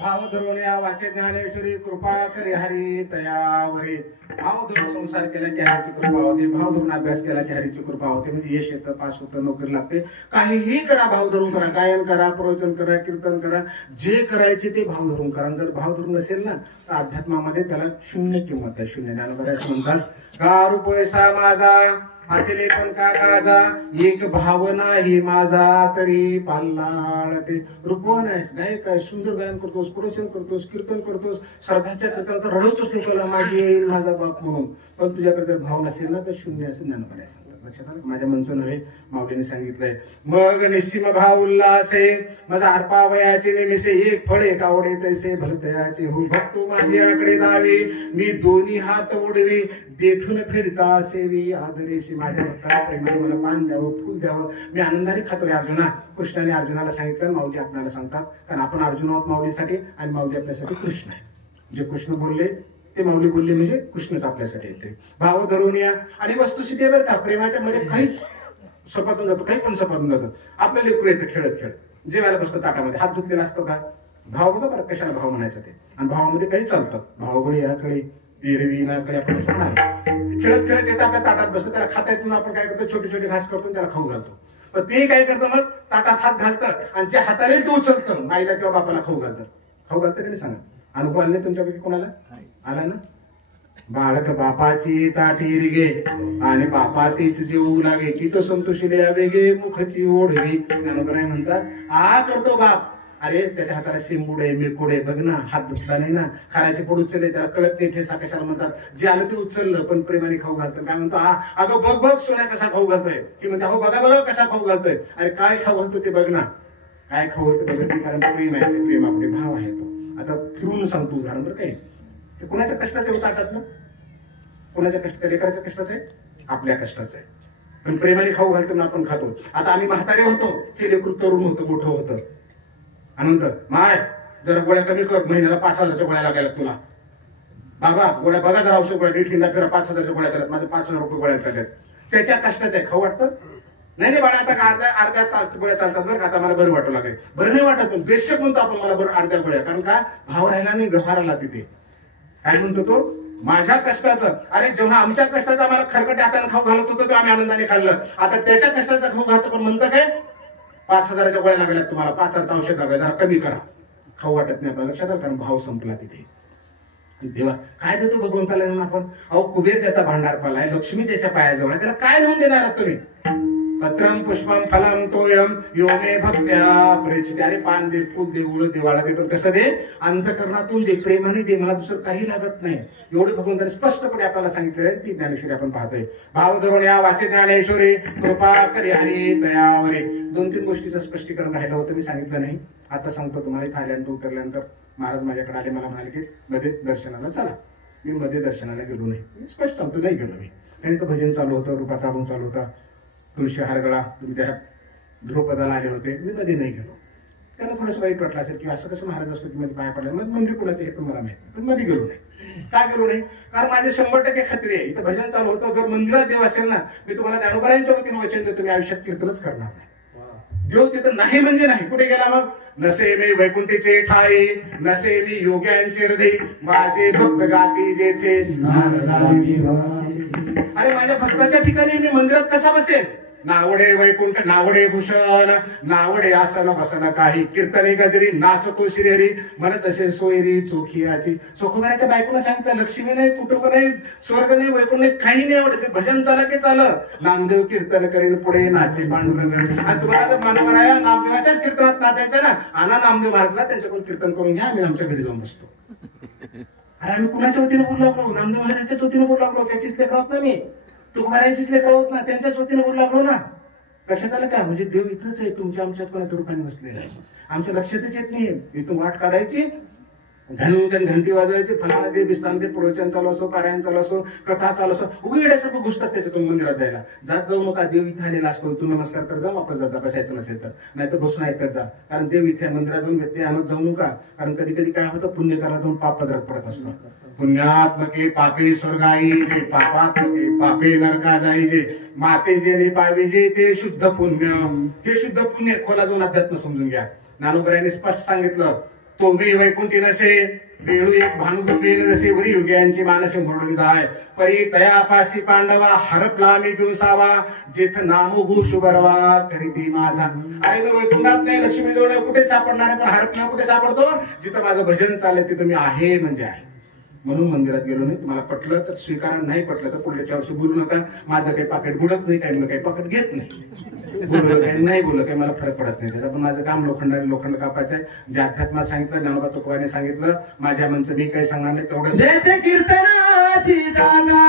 भाव धरून या वाचे ज्ञानेश्वरी कृपा करी हरी तयावरी. भाव धरून संसार केला की हरीची कृपा होते, भाव धरून अभ्यास केला की हरीची कृपा होते. म्हणजे यश येतं, पास होतं, नोकरी लागते. काहीही करा, भाव धरून करा. गायन करा, प्रवचन करा, कीर्तन करा, जे करायचे ते भाव धरून करा. जर भाव धरून नसेल ना तर अध्यात्मामध्ये त्याला शून्य किंमत आहे. शून्य ज्ञानोबा असं म्हणतात, का रुपयसा माझा हातीले पण का काजा, एक भावना ही माझा तरी पाल्लाळ. ते रूपवान आहेस, गायक आहे, सुंदर गायन करतोस, प्रवचन करतोस, कीर्तन करतोस, श्रद्धाच्या कीर्तनात रडवतोस लोकांना माझी येईल माझा बाप म्हणून. पण तुझ्याकडे भाव नसेल ना तर शून्य असं ज्ञानोबा सांगतात. लक्षात आलं? माझ्या मनचं नव्हे, माऊलीने सांगितलंय. मग निस्सीम भाव उल्लासे माझा अर्पावयाचे नेमिसे, एक फळे कावडे तैसे भलतयाचे हो. भक्तो माझ्याकडे दावे मी दोन्ही हात ओढवी, देठून फिरता सेवी आदरेसी. माझ्या भक्ताला प्रेमाने मला पान द्यावं, फुल द्यावं, मी आनंदाने खातोय. अर्जुना, कृष्णाने अर्जुनाला सांगितलं, माऊली आपल्याला सांगतात. कारण आपण अर्जुन आहोत माऊलीसाठी आणि माऊली आपल्यासाठी कृष्ण आहे. जे कृष्ण बोलले ते माऊली बोलले म्हणजे कृष्णच आपल्यासाठी येते. भाव धरून या. आणि वस्तुस्थिती बरं का, प्रेमाच्या मध्ये काहीच सपातून जातो, काही पण सपातून जातं. आपल्या लेकरू येतं खेळत खेळत, जेवायला बसतं ताटामध्ये, हात धुतलेला असतो का? भाव बघा बरं कशाला भाव म्हणायचं ते. आणि भावामध्ये काही चालतं, भावकडे याकडे एरवी नाकडे आपण असं नाही. खेळत खेळत येतं, आपल्या ताटात बसतं, त्याला खाता येतो. आपण काय करतो, छोटे छोटे घास करतो, त्याला खाऊ घालतो. पण ते काय करतं, मग ताटात हात घालतं आणि जे हाताला ते उचलतं, आईला किंवा बापाला खाऊ घालतं. खाऊ घालतं की सांगा, अनुभव आला नाही तुमच्यापैकी कोणाला? आला ना? बाळक बापाची ताठी रिगे आणि बापा तीच जीव लागे, की तो संतोषीले वेगे मुखची ओढवी. ज्ञानोबा म्हणतात, हा करतो बाप, अरे त्याच्या हाताला शिंबुडे मिळकुडे, बघ ना, हात धुतला नाही ना, खाण्याचे पोट उचलले, त्याला कळत नाही ठेसा कशाला म्हणतात. जे आलं ते उचललं, पण प्रेमाने खाऊ घालतं. काय म्हणतो, हा अगं बघ बघ सोन्या कसा खाऊ घालतोय, की म्हणते हो बघा बघा कसा खाऊ घालतोय. अरे काय खाऊ घालतो ते बघ ना, काय खाऊ घालतो बघत नाही. कारण प्रेम आहे ते, प्रेम आपले भाव आहे तो. आता फिरून सांगतो उदाहरण बरं. काही ते कुणाच्या कष्टाचे होतात ना, कुणाच्या कष्ट, लेकराच्या कष्टाचं आहे, आपल्या कष्टाचं आहे. पण प्रेमाने खाऊ घालतो ना आपण खातो. आता आम्ही म्हातारे होतो, हे लेकरू तरुण होतं, मोठं होतं. अनंत माय जरा गोळ्या कमी कर, महिन्याला 5,000च्या गोळ्या लागायला तुला. बाबा गोळ्या बघा जरा, औषध गोळ्या नीट हिंदा करा, 5,000च्या गोळ्या चालत, माझ्या 5,000 रुपये गोळ्या चालत. त्याच्या कष्टाचं आहे, खाऊ वाटतं नाही नाही बाळा. आता अर्ध्या तास गोळ्या चालतात बरं का, आता मला बरं वाटू लागेल. बरं नाही वाटत, पण बेशक म्हणतो आपण मला बरं अर्ध्या गोळ्या. कारण का, भाव राहिला नाही, व्यवहाराला तिथे. काय म्हणतो तो, माझ्या कष्टाचं. अरे जेव्हा आमच्या कष्टाचं आम्हाला खरकटे हाताने खाऊ घालत होतं, ते आम्ही आनंदाने खाल्लं. आता त्याच्या कष्टाचा खाऊ घालतो, पण म्हणतं काय, 5,000च्या गोळ्या लागल्यात तुम्हाला, 5,000चं औषध लागलं, जरा कमी करा. खाऊ वाटत नाही आपल्याला, लक्षात आलं? कारण भाव संपला तिथे. देवा काय देतो भगवंताला आपण? अहो कुबेर त्याचा भांडार पालाय, लक्ष्मी त्याच्या पायाजवळ आहे, त्याला काय लिहून देणार आहात तुम्ही? पत्रम पुष्पम फलम तोयम यो मे भक्त्या प्रचिते. अरे पान दे, फुल दे, उळ दे, वाळा दे, पण कसं दे? अंतःकरणातून दे, प्रेमाने दे, मला दुसरं काही लागत नाही. एवढे भगवंताने स्पष्टपणे आपल्याला सांगितलेलं आहे. ती ज्ञानेश्वरी आपण पाहतोय. भाव धरून या वाचे ज्ञानेश्वरी कृपा करी हरी तयावरे. 2-3 गोष्टीचं स्पष्टीकरण राहिलं होतं, मी सांगितलं नाही, आता सांगतो तुम्हाला. इथं आल्यानंतर उतरल्यानंतर महाराज माझ्याकडे आले, मला म्हणाले की मध्ये दर्शनाला चला. मी मध्ये दर्शनाला गेलो नाही, स्पष्ट सांगतो, नाही गेलो मी. त्यांचं भजन चालू होतं, रूपाचा अभंग चालू होता, तुळशी हारगळा, तुम्ही त्या ध्रुपदाला आले होते, मी मध्ये नाही गेलो. त्यांना थोडंसं वाईट वाटलं असेल की असं कसं महाराज असतो की मध्ये पाया पडलं. मग मंदिर कुणाचं हे पण मला माहिती, पण मध्ये गेलो नाही. काय गेलो नाही? कारण माझे 100% खात्री आहे, इथं भजन चालू होतं. जर मंदिरात देव असेल ना, मी तुम्हाला ज्ञानोबारायांच्या वतीने वचन देतो, तुम्ही आयुष्यात कीर्तनच करणार नाही. देव तिथं नाही म्हणजे नाही. कुठे गेला मग? नसे मी वैकुंठीचे ठाई, नसे मी योग्यांचे हृदय, माझे भक्त गाती जेथे. अरे माझ्या भक्ताच्या ठिकाणी मी मंदिरात कसा बसेल? नावडे वैकुंठ, नावडे भूषण, नावडे आसन बसन काही, कीर्तने गजरी, नाचतो श्रीहरी, मन तसे सोयरी चोखियाची. चोखोबाराच्या बायकोला सांगितलं, लक्ष्मी नाही, कुटुंब नाही, स्वर्ग नाही, वैकुंठ नाही, काही नाही आवडत. भजन चाला की चालं. नामदेव कीर्तन करेन पुढे नाचे पांडुरंग. आणि तुम्हाला जर मानवराया नामदेवाच्याच कीर्तनात नाचायचं ना, आणा नामदेव महाराजला, त्यांच्याकडून कीर्तन करून घ्या, आम्ही आमच्या घरी जाऊन बसतो. अरे आम्ही कुणाच्या वतीने बोलू लागलो? नामदेव महाराजांच्याच वतीने बोलू लागलो. त्याचीच लेकर आहोत ना, मी तुकोबारायांचीच लेकर आहोत ना, त्यांच्याच वतीने बोलू लागलो ना. लक्षात आलं का? म्हणजे देव इथंच आहे, तुमच्या आमच्यात कोणाच्या रूपाने बसलेला आहे. आमच्या लक्षातच येत नाही. इथून वाट काढायची, घनघन घंटी वाजवायची, फलाना दे बिस्तान दे, प्रवचन चालू असो, पारायण चालू असो, कथा चालू असो, उघडे सगळं घुसतात त्याच्यातून मंदिरात जायला. जात जाऊ नका, देव इथे आलेला असतो, तू नमस्कार कर जा, वापस जाता बसायचं नसेल तर, नाही तर बसून ऐकत जा. कारण देव इथे मंदिरात जाऊन व्यत्यय आणत जाऊ नका. कारण कधी कधी काय होतं, पुण्यकाला जाऊन पाप पदरात पडत असतं. पुण्यात्मके पापे स्वर्गाई जे, पापात्मके पापे नरका जाईजे, माते जे पाविजे ते शुद्ध पुण्य. हे शुद्ध पुण्य खोला जाऊन अध्यात्म समजून घ्या. ज्ञानोबरायांनी स्पष्ट सांगितलं, तो मी वैकुंठी नसे वेळू एक भानुगुंबेन जसे वरी युग्यांची मानस म्हणून जाय, परी तयापासी पांडवा हरपला मी दिवसावा, जेथ नामो घोष बरवा करीती माझा. अरे मी वैकुंठात नाही, लक्ष्मी जवळ कुठे सापडणार आहे, पण हरपला कुठे सापडतो, जिथं माझं भजन चाललंय तिथं मी आहे म्हणजे आहे. म्हणून मंदिरात गेलो नाही. तुम्हाला पटलं तर स्वीकार, नाही पटलं तर पुढच्या वर्षी बोलू नका. माझं काही पाकिट बुडत नाही, काही काही पाकिट घेत नाही. बोललं काही नाही बोललं काही मला फरक पडत नाही. त्याचा पण माझं काम लोखंड कापायचं आहे. जे अध्यात्मात सांगितलं, ज्ञानोबा तुकोबाने सांगितलं, माझ्या मनचं मी काही सांगणार नाही. तेवढं कीर्तनाची जागा,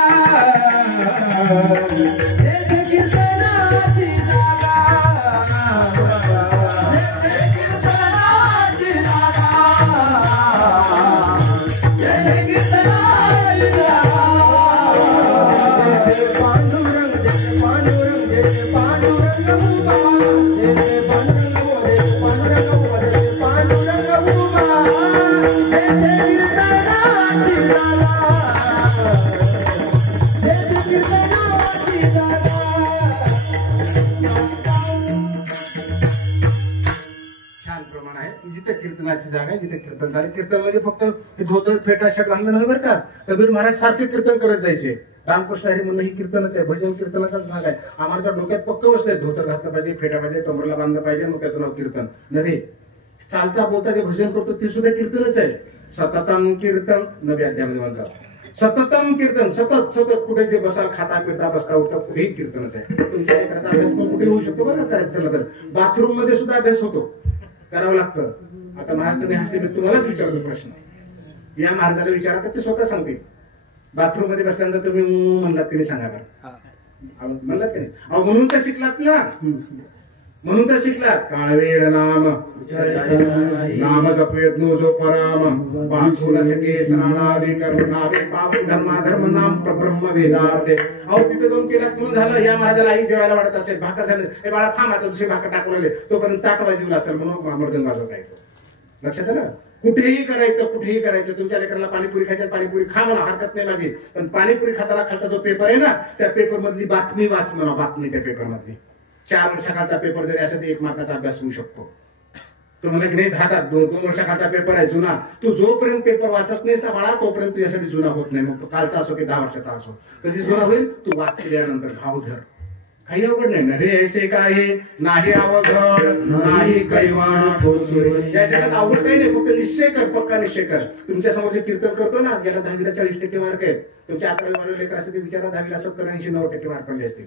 कीर्तनाची कीर्तनाची जागा, जिथे कीर्तन झाले. कीर्तन म्हणजे फक्त धोतर फेटा शर्ट घालणं नाही बरं का. कबीर महाराज सारखे कीर्तन करत जायचे. रामकृष्ण हरी म्हणणं ही कीर्तनच आहे, भजन कीर्तनाचाच भाग आहे. आम्हाला डोक्यात पक्क बसलंय, धोतर घातलं पाहिजे, फेटा पाहिजे, कमरला बांधलं पाहिजे, मग त्याचं नाव कीर्तन नव्हे. चालता बोलता जे भजन करतो ते सुद्धा कीर्तनच आहे. सततम कीर्तन नवी अध्यायामध्ये म्हणतात. सततम कीर्तन, सतत सतत कुठे जे बसा, खाता पिता बसता उठता कुठेही कीर्तनच आहे. तुमच्या लेकराचा अभ्यास पण कुठे होऊ शकतो बरं का. करायचं ठरलं तर बाथरूम मध्ये सुद्धा अभ्यास होतो, करावं लागतं. आता महाराज तुम्ही हसले, मी तुम्हालाच विचारतो प्रश्न. या महाराजाला विचारा तर ते स्वतः सांगतील. बाथरूम मध्ये बसल्यानंतर तुम्ही म्हणलात की नाही सांगा बरं, म्हणलात की नाही. अहो म्हणून तर शिकलात ना, म्हणून तर शिकलात. काळवेळ नाम नाम जपयत नो जो पराम, बाथून सके स्नानादी करुणावे पावन धर्माधर्म नाम ब्रह्म वेदार्थे. अहो तिथे जाऊन केलात म्हणून झालं. या महाराजाला आई जेवायला वाटत असेल, भाकर झाले, हे बाळा थांब आता दुसरी भाकर टाकून आले, तोपर्यंत ताट वाजवलं असेल म्हणून मर्दन वाजवता येतो. लक्षात आलं. कुठेही करायचं, कुठेही करायचं. तुमच्या लेकराला पाणीपुरी खायची, पाणीपुरी खा म्हणा, हरकत नाही माझी. पण पाणीपुरी खाताना खालचा जो पेपर आहे ना, त्या पेपर मधली बातमी वाच म्हणा, बातमी त्या पेपर मधली. 4 वर्षाखालचा पेपर जरी असेल तर 1 मार्काचा अभ्यास होऊ शकतो. तो म्हणा की नाही 2 वर्षाखालचा पेपर आहे जुना, तू जोपर्यंत पेपर वाचत नाहीस ना बाळा, तोपर्यंत तू यासाठी जुना होत नाही. मग तो कालचा असो की 10 वर्षाचा असो, कधी जुना होईल तू वाचल्यानंतर. भाव धर, काही अवघड नाही. नव्हे ऐसे काय नाही अवघड, नाही कैवाण. या जगात अवघड काही नाही, फक्त निश्चय कर, पक्का निश्चय कर. तुमच्या समोर जे कीर्तन करतो ना, गेला 10वीला 40% मार्क आहेत. तुमच्या 11वी लेकर असेल ते विचारा, 10वीला 70, 80, 90% मार्क पडले असतील.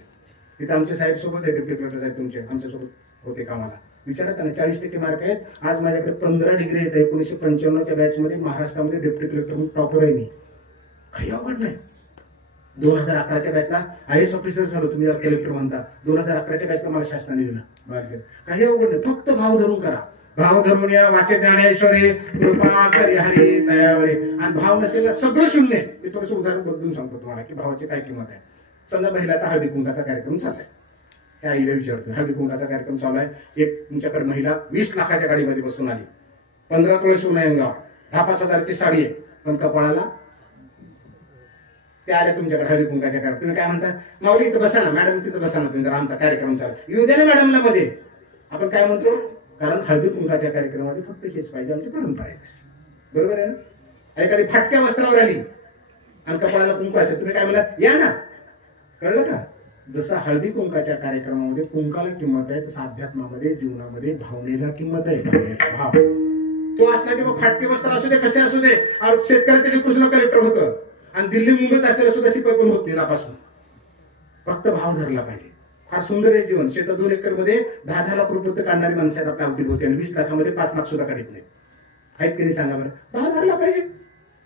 तिथे आमचे साहेब सोबत आहे, डिप्टी कलेक्टर साहेब तुमचे आमच्यासोबत होते कामाला. विचारा त्यांना 40% मार्क आहेत. आज माझ्याकडे 15 डिग्री आहेत. 1995च्या बॅच मध्ये महाराष्ट्रामध्ये डिप्टी कलेक्टर म्हणून टॉपर आहे मी. काही अवघड नाही. 2011च्या बॅचला IAS ऑफिसर झालो, तुम्ही कलेक्टर म्हणता. 2011च्या बॅचला मला शासनाने दिला. काही अवघड नाही, फक्त भाव धरून करा. भाव धरून या वाचे ज्ञानेश्वरी कृपा करी हरी तयावरे. आणि भाव नसेल सगळं शून्य. मी थोडंसं उदाहरण बदलून सांगतो तुम्हाला की भावाची काय किंमत आहे. समजा महिलाचा हळदी कुंकाचा कार्यक्रम चाललाय, त्या आईला विचारतो, हळदी कुंकाचा कार्यक्रम चालू आहे. एक तुमच्याकडे महिला 20 लाखाच्या गाडीमध्ये बसून आली, 15 तोळे सोनं आहे अंगावर, 10-5 हजाराची साडी आहे, पण कपाळाला त्या आल्या तुमच्याकडे हळदी कुंकाच्या कार्यक्रम. तुम्ही काय म्हणता, माऊली इथं बसा ना, मॅडम तिथं बसा ना, तुम्ही जर आमचा कार्यक्रम चालू येऊ द्या ना मॅडमला मध्ये. आपण काय म्हणतो, कारण हळदी कुंकाच्या कार्यक्रमामध्ये फक्त हेच पाहिजे, आमची परंपरा आहे, बरोबर आहे ना. एखादी फाटक्या वस्त्रावर आली आणि कपाळाला कुंकू असेल, तुम्ही काय म्हणा, या ना. कळलं का. जसं हळदी कुंकाच्या कार्यक्रमामध्ये कुंकाला किंमत आहे, तसं अध्यात्मामध्ये जीवनामध्ये भावनेला किंमत आहे. भाव तो असला किंवा फाटके वस्त्र असू दे, कसे असू दे. शेतकऱ्याचे लेकरू सुद्धा कलेक्टर होतं आणि दिल्ली मुंबईत असलेला सुद्धा शिपाई पण होत नाही नापासून. फक्त भाव धरला पाहिजे. फार सुंदर आहे जीवन. शेतात 2 एकर मध्ये 10-10 लाख रुपये काढणारी माणसं आहेत आपल्या अवतीभोवती, आणि 20 लाखामध्ये 5 लाख सुद्धा काढत नाहीत. आहेत की नाही सांगा बरं. भाव धरला पाहिजे.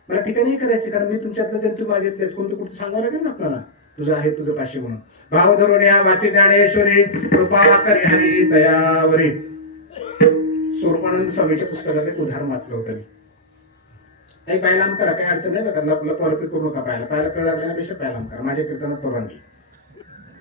मला ठिकाणी करायचे, कारण मी तुमच्यातलं जर तू माझ्यातलेच कोणतं कुठं सांगावं लागेल ना आपल्याला, तुझं आहे तुझं पाशी म्हणून. भाव धरून या वाचे ज्ञानेश्वरी कृपा करी हरी तयावरी. स्वरूपानंद स्वामीच्या पुस्तकात एक उदाहरण वाचलं होतं मी. काही पायलाम करा, काही अडचण नाही बघा, आपलं परफी करू नका. पायला कळ लागल्यापेक्षा पायलाम करा. माझ्या कीर्तनात परवानगी,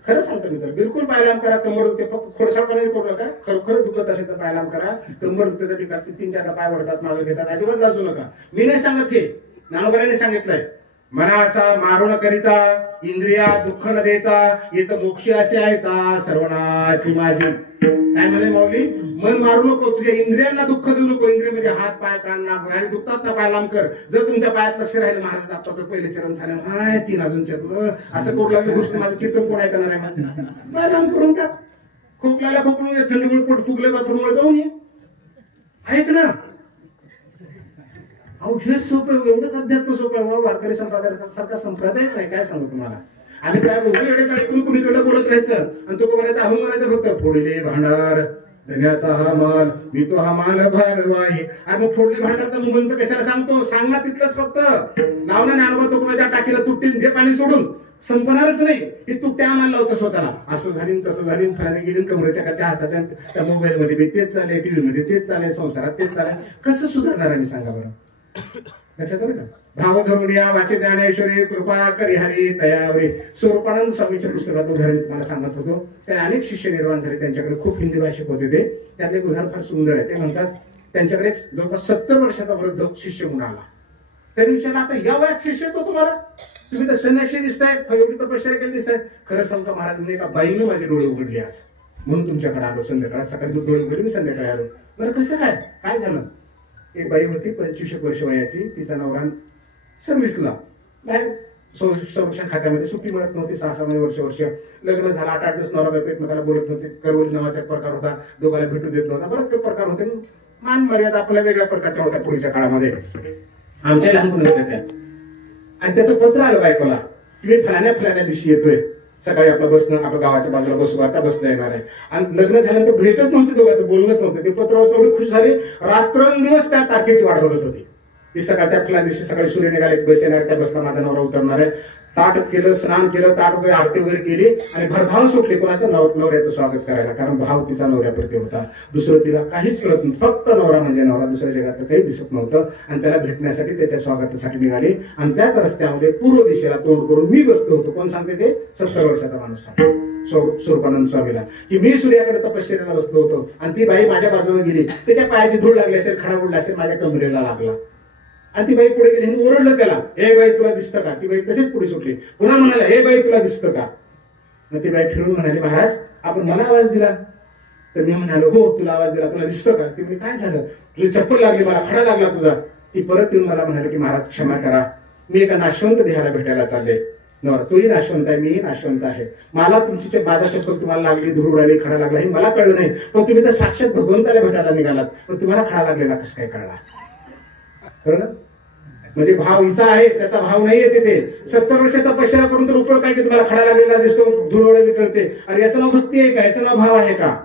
खरं सांगतो मित्र, बिलकुल पायलाम करा. कंबर दुखते फक्त खोडसाळपणे करू नका. खरोखर दुखत असेल तर पायलाम करा. कंबर दुखते तर ठिकाण 3-4 पाय वडतात, मागे घेतात, अजिबात लाजू नका. मी नाही सांगत, हे ज्ञानोबाने सांगितलंय. मनाचा मारून करिता, इंद्रिया दुःख न देता, येत मोक्ष असे आहेत सर्वनाची माझी. काय म्हणे माऊली, मन मारू नको, तुझ्या इंद्रियांना दुःख देऊ नको. इंद्रिय म्हणजे हात, पाय, कान, नाक आणि दुखतात ना, पाय लांब कर. जर तुमच्या पायात लक्ष राहील, महाराज आता तर पहिले चरण झाले, हाय 3 अजून असं करू लागले गोष्ट, माझं कीर्तन कोण ऐकणार आहे? पाय लांब करून टाक. खोकल्याला खोकलून, थंडीमुळे पोट फुगले, बाथरूममुळे जाऊन ये, ऐक ना. अहो हे सोपं, एवढंच अध्यात्म सोपं आहे. वारकरी संप्रदायासारखा संप्रदायच नाही. काय सांगू तुम्हाला, आणि काय एवढे ऐकून कुणीकडे बोलत राहायचं आणि तो म्हणायचा अहंग म्हणायचं फक्त, फोडले भांडार धन्याचा हा माल, मी तो हा माल भारवाही. अरे मग फोडले भांडार तर मुलांचं कशाला सांगतो? सांग ना तिथलंच फक्त. लावला ज्ञानोबा तुकोबाच्या टाकीला तुटतील, जे पाणी सोडून संपणारच नाही. हे तुट्ट्या आम्हाला लावतं स्वतःला. असं झाली तसं झाली, फराने गेली, कमरेच्या खालच्या हासाच्या, त्या मोबाईल मध्ये तेच चालेल, टीव्ही मध्ये तेच चालेल, संसारात तेच चालेल. कसं सुधारणार आहे मी सांगा बरं? लक्षात आलं का? भाव धरून या वाचे ज्ञानेश्वरी कृपा करी हरी तयावरी. स्वरूपानंद स्वामीच्या पुस्तकात उदाहरण तुम्हाला सांगत होतो. त्या अनेक शिष्य निर्माण झाले, त्यांच्याकडे खूप हिंदी भाषिक होते ते. त्यातले उदाहरण फार सुंदर आहे. ते म्हणतात, त्यांच्याकडे जवळपास 70 वर्षाचा वृद्ध शिष्य म्हणून आला. त्यांनी विचारलं, आता या वयात शिष्य तो तुम्हाला, तुम्ही तर संन्यासी दिसताय, एवढी तपश्चर्या केली दिसताय. खरं सांगतो महाराज, मी एका बाईनं माझे डोळे उघडले आज, म्हणून तुमच्याकडे आलो. संध्याकाळ सकाळी डोळे उघडले, मी संध्याकाळी आलो. बरं कसं काय झालं? एक बाई होती 25 वर्ष वयाची, तिचा नवरा सर्व्हिसला बाहेर संरक्षण खात्यामध्ये, सुट्टी मिळत नव्हती. 6-6 वर्ष लग्न झालं, 8-8 दिवस नवरा बायको एकमेकाला बोलत नव्हते. करवली नावाचा प्रकार होता, दोघांना भेटू देत नव्हता. बरेच काही प्रकार होते. मान मर्यादा आपल्या वेगळ्या प्रकारच्या होत्या पूर्वीच्या काळामध्ये, आमच्या लहानपणी होत्या त्या. आणि त्याचं पत्र आलं बायकोला, मी फलाण्या दिवशी येतोय, सकाळी आपलं बसणं, आपल्या गावाच्या बाजूला बसवार्ता बसला येणार आहे. आणि लग्न झाल्यानंतर भेटच नव्हती, दोघांचं बोलणंच नव्हतं. ते पत्र एवढे खुश झाले, रात्रंदिवस त्या तारखेची वाट बघत होती. की सकाळच्या फुला दिवशी सकाळी सूर्य निघाले, बस येणार, त्या बसला माझा नवरा उतरणार आहे. ताट केलं, स्नान केलं, ताट वगैरे आरती वगैरे केली आणि भरधाव सुटली कोणाचं, नवऱ्याचं स्वागत करायला. कारण भाव तिचा नवऱ्याप्रती होता, दुसरं तिला काहीच कळत नव्हतं. फक्त नवरा म्हणजे नवरा, दुसऱ्या जगात काही दिसत नव्हतं. आणि त्याला भेटण्यासाठी, त्याच्या स्वागतासाठी निघाली. आणि त्याच रस्त्यामध्ये पूर्व दिशेला तोंड करून मी बसलो होतो. कोण सांगते ते? 70 वर्षाचा माणूस सांगतो स्वरूपानंद स्वामीला, की मी सूर्याकडे तपश्चर्याला बसलो होतो आणि ती बाई माझ्या बाजूने गेली. त्याच्या पायाची धूळ लागली असेल, खडा उडला असेल, माझ्या कमरेला लागला. आणि ती बाई पुढे गेली, ओरडलं त्याला, हे बाई तुला दिसतं का? ती बाई तसेच पुढे सुटली. पुन्हा म्हणाला, हे बाई तुला दिसतं का? मग ती बाई फिरून म्हणाली, महाराज आपण मला आवाज दिला? तर मी म्हणालो, हो तुला आवाज दिला, तुला दिसतं का? ती म्हणजे काय झालं? तुझी चप्पल लागली, मला खडा लागला तुझा. ती परत येऊन मला म्हणाली की महाराज क्षमा करा, मी एका नाशवंत देहाला भेटायला चालले. तोही नाशवंत आहे, मीही नाशवंत आहे. मला तुमची माझा चप्पल तुम्हाला लागली, धूळ उडाली, खडा लागला हे मला कळलं नाही. पण तुम्ही तर साक्षात भगवंताला भेटायला निघालात, पण तुम्हाला खडा लागलेला कसं काय कळला? कळलं? म्हणजे भाव हिचा आहे, त्याचा भाव नाहीये तिथे. 70 वर्षाचा तपश्चर्या करून तर उपयोग काय की तुम्हाला खडा लागलेला दिसतो, धूळ उडाली कळते. आणि याचं नाव भक्ती आहे का? याचं नाव भाव आहे का?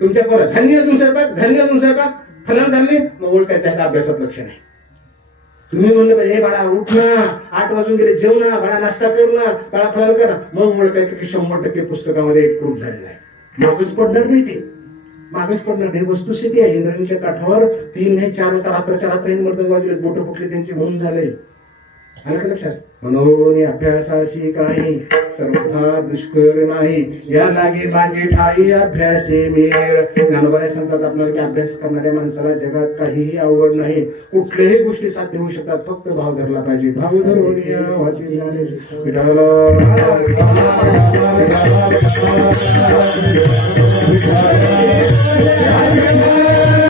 तुमच्या परत झाली अजून स्वयंपाक फलन झाली, मग ओळखायचं ह्याचा अभ्यासात लक्ष नाही. तुम्ही म्हणलं पाहिजे, हे बाळा उठ ना, 8 वाजून गेले, जेव ना, बाळा नाश्ता कर ना, बाळा फलन कर, मग ओळखायचं की 100% पुस्तकामध्ये एक प्रूफ झालेला आहे. मागच पडणार नाही ते, मागच पडणार नाही. वस्तुस्थिती आहे. इंद्रायणीच्या काठावर 3 नाही 4 होता, रात्रच्या रात्री मर्दन वाजले, बोट फुटले त्यांची, म्हणून झाले. आलं लक्षात? म्हणून अभ्यासाशी काही सर्वथा दुष्कर नाही, या लागे बाजी ठाई अभ्यासे मेळ. ज्ञानोबा सांगतात आपल्याला की अभ्यास करणाऱ्या माणसाला जगात काहीही अवघड नाही, कुठल्याही गोष्टी साध्य होऊ शकतात, फक्त भाव धरला पाहिजे. भाव धरून